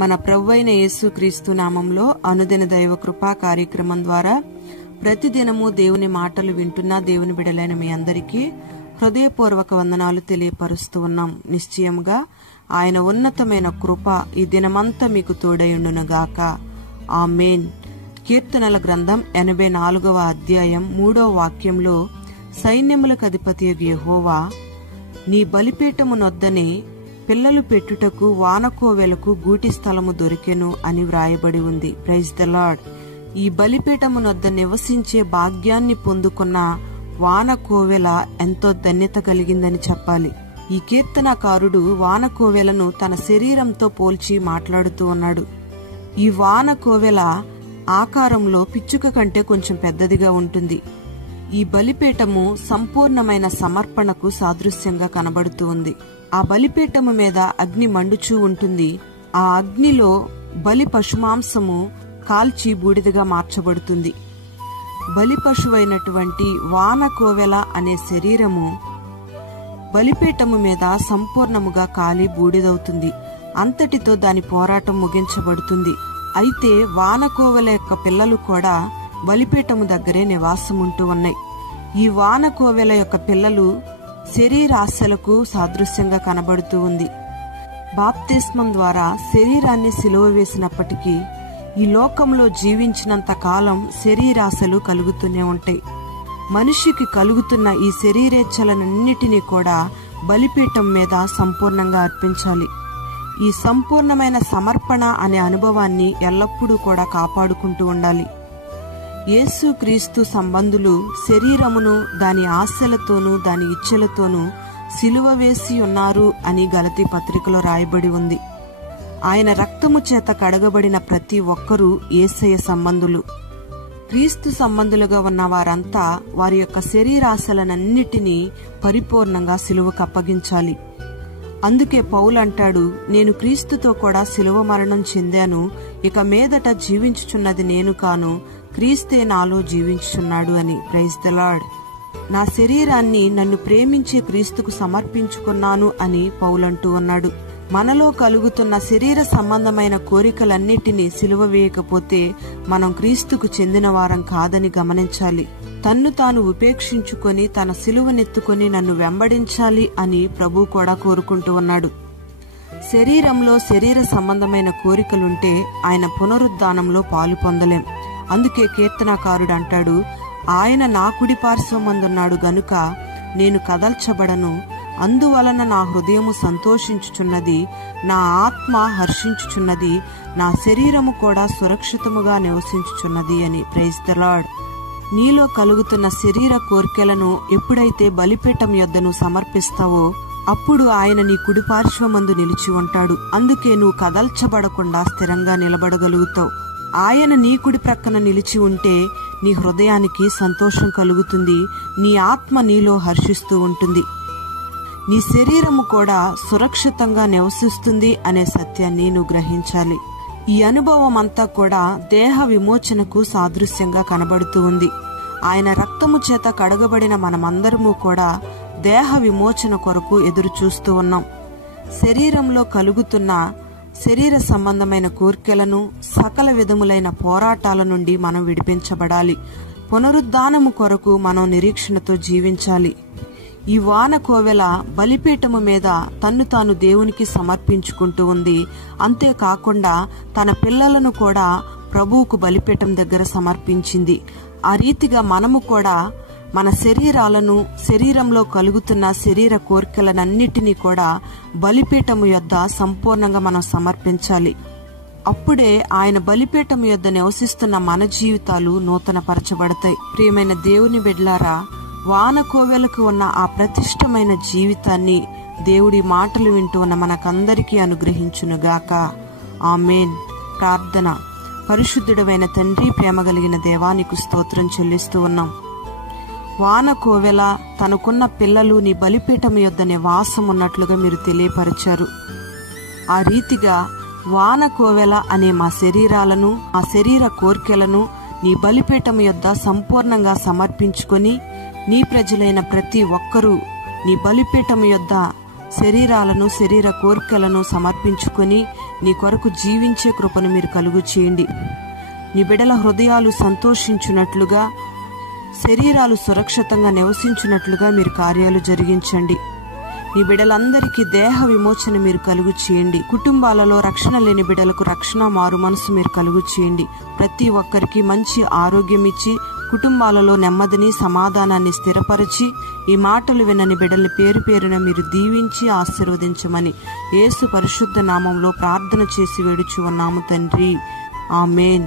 మన ప్రభువైన యేసుక్రీస్తు నామంలో అనుదిన దైవ కృపా కార్యక్రమం ద్వారా ప్రతిదినము దేవుని మాటలు వింటున్న దేవుని బిడ్డలైన మీ అందరికీ హృదయపూర్వక వందనాలు తెలియపరుస్తూ ఉన్నాం. నిశ్చయంగా ఆయన ఉన్నతమైన కృప ఈ దినమంతా మీకు తోడయుండునుగాక. ఆమేన్. కీర్తనల గ్రంథం 84వ అధ్యాయం 3వ వాక్యంలో, సైన్యములకు అధిపతియగు యెహోవా, నీ బలిపీఠము నొద్దనే పిల్లలు పెట్టుటకు వానకోవెలకు గూటి స్థలము దొరికెను అని వ్రాయబడి ఉంది. Praise the lord. ఈ బలిపీఠము నొద్ద నివసించే భాగ్యాన్ని పొందుకున్న వానకోవెల ఎంతో ధన్యత కలిగిందని చెప్పాలి. ఈ కీర్తనకారుడు వానకోవెలను తన శరీరంతో పోల్చి మాట్లాడుతూ ఉన్నాడు. ఈ వానకోవెల ఆకారంలో పిచ్చుక కంటే కొంచెం పెద్దదిగా ఉంటుంది. ఈ బలిపీఠము సంపూర్ణమైన సమర్పణకు సాదృశ్యంగా కనబడుతూ ఉంది. ఆ బలిపీఠము మీద అగ్ని మండుచూ ఉంటుంది. ఆ అగ్నిలో బలి పశుమాంసము కాల్చి బూడిదగా మార్చబడుతుంది. బలి పశువైనటువంటి వానకోవెల అనే శరీరము బలిపీఠము మీద సంపూర్ణముగా కాలి బూడిదవుతుంది. అంతటితో దాని పోరాటం ముగించబడుతుంది. అయితే వానకోవెల యొక్క పిల్లలు కూడా బలిపీఠము దగ్గరే నివాసముంటూ ఉన్నాయి. ఈ వానకోవెల యొక్క పిల్లలు శరీరాశలకు సాదృశ్యంగా కనబడుతూ ఉంది. బాప్తిస్మం ద్వారా శరీరాన్ని సిలువ వేసినప్పటికీ ఈ లోకంలో జీవించినంత కాలం శరీరాశలు కలుగుతూనే ఉంటాయి. మనిషికి కలుగుతున్న ఈ శరీరేచ్ఛలన్నిటినీ కూడా బలిపీఠం మీద సంపూర్ణంగా అర్పించాలి. ఈ సంపూర్ణమైన సమర్పణ అనే అనుభవాన్ని ఎల్లప్పుడూ కూడా కాపాడుకుంటూ ఉండాలి. యేసుక్రీస్తు సంబంధులు శరీరమును దాని ఆశలతోనూ దాని ఇచ్ఛలతోనూ సిలువ వేసి ఉన్నారు అని గలతీ పత్రికలో రాయబడి ఉంది. ఆయన రక్తము చేత కడగబడిన ప్రతి ఒక్కరూ యేసయ్య సంబంధులు. క్రీస్తు సంబంధులుగా ఉన్న వారంతా వారి యొక్క శరీరాశలనన్నిటినీ పరిపూర్ణంగా సిలువకు అప్పగించాలి. అందుకే పౌలు అంటాడు, నేను క్రీస్తుతో కూడా సిలువ మరణం చెందాను, ఇక మీదట జీవించుచున్నది నేను కాను, క్రీస్తే నాలో జీవించుచున్నాడు అని. Praise the lord. నా శరీరాన్ని నన్ను ప్రేమించే క్రీస్తుకు సమర్పించుకున్నాను అని పౌలంటూ ఉన్నాడు. మనలో కలుగుతున్న శరీర సంబంధమైన కోరికలన్నిటినీ సిలువ వేయకపోతే మనం క్రీస్తుకు చెందిన వారం కాదని గమనించాలి. తన్ను తాను ఉపేక్షించుకొని తన సిలువనెత్తుకొని నన్ను వెంబడించాలి అని ప్రభు కూడా కోరుకుంటూ ఉన్నాడు. శరీరంలో శరీర సంబంధమైన కోరికలుంటే ఆయన పునరుద్ధానంలో పాలు పొందలేం. అందుకే కీర్తనకారుడు అంటాడు, ఆయన నా కుడి పార్శ్వమందున్నాడు గనుక నేను కదల్చబడను, అందువలన నా హృదయము సంతోషించుచున్నది, నా ఆత్మ హర్షించుచున్నది, నా శరీరము కూడా సురక్షితముగా నివసించుచున్నది అని. Praise the lord. నీలో కలుగుతున్న శరీర కోరికలను ఎప్పుడైతే బలిపీఠం యొద్దను సమర్పిస్తావో అప్పుడు ఆయన నీ కుడి పార్శ్వమందు నిలిచి ఉంటాడు. అందుకే నువ్వు కదల్చబడకుండా స్థిరంగా నిలబడగలుగుతావు. ఆయన నీ కుడి ప్రక్కన నిలిచి ఉంటే నీ హృదయానికి సంతోషం కలుగుతుంది, నీ ఆత్మ నీలో హర్షిస్తూ ఉంటుంది, నీ శరీరము కూడా సురక్షితంగా నివసిస్తుంది అనే సత్యాన్ని నువ్వు గ్రహించాలి. ఈ అనుభవం అంతా కూడా దేహ విమోచనకు సాదృశ్యంగా కనబడుతూ ఉంది. ఆయన రక్తము చేత కడగబడిన మనమందరము కూడా దేహ విమోచన కొరకు ఎదురు చూస్తూ ఉన్నాం. శరీరంలో కలుగుతున్న శరీర సంబంధమైన కోరికలను సకల విధములైన పోరాటాల నుండి మనం విడిపించబడాలి. పునరుద్ధానము కొరకు మనం నిరీక్షణతో జీవించాలి. ఈ వానకోవెల బలిపీఠము మీద తన్ను తాను దేవునికి సమర్పించుకుంటూ ఉంది. అంతేకాకుండా తన పిల్లలను కూడా ప్రభువుకు బలిపీఠం దగ్గర సమర్పించింది. ఆ రీతిగా మనము కూడా మన శరీరాలను, శరీరంలో కలుగుతున్న శరీర కోరికలనన్నిటినీ కూడా బలిపీఠము యొద్ద సంపూర్ణంగా మనం సమర్పించాలి. అప్పుడే ఆయన బలిపీఠము యొద్ద నివసిస్తున్న మన జీవితాలు నూతన పరచబడతాయి. ప్రియమైన దేవుని బిడ్డలారా, వానకోవెలకు ఉన్న ఆ ప్రతిష్టమైన జీవితాన్ని దేవుడి మాటలు వింటూ ఉన్న మనకందరికీ అనుగ్రహించునుగాక. ఆమేన్. ప్రార్థన. పరిశుద్ధుడైన తండ్రి, ప్రేమ కలిగిన దేవానికి స్తోత్రం చెల్లిస్తూ ఉన్నాం. వానకోవెల తనకున్న పిల్లలు నీ బలిపీఠం యొద్ద నివాసం ఉన్నట్లుగా మీరు తెలియపరిచారు. ఆ రీతిగా వానకోవెల అనే మా శరీరాలను, ఆ శరీర కోరికలను నీ బలిపీఠం యొద్ద సంపూర్ణంగా సమర్పించుకొని నీ ప్రజలైన ప్రతి ఒక్కరూ నీ బలిపీఠం యొద్ద శరీరాలను, శరీర కోరికలను సమర్పించుకొని నీ కొరకు జీవించే కృపను మీరు కలుగు చేయండి. నీ బిడ్డల హృదయాలు సంతోషించున్నట్లుగా, శరీరాలు సురక్షితంగా నివసించున్నట్లుగా మీరు కార్యాలు జరిగించండి. నీ బిడ్డలందరికీ దేహ విమోచన మీరు కలుగు చేయండి. కుటుంబాలలో రక్షణ లేని బిడ్డలకు రక్షణ, మారు మనసు మీరు కలుగు చేయండి. ప్రతి ఒక్కరికి మంచి ఆరోగ్యం ఇచ్చి కుటుంబాలలో నెమ్మదిని, సమాధానాన్ని స్థిరపరిచి ఈ మాటలు వినని బిడ్డల్ని పేరు పేరున మీరు దీవించి ఆశీర్వదించమని యేసు పరిశుద్ధ నామంలో ప్రార్థన చేసి వేడుచు ఉన్నాము తండ్రి. ఆమేన్.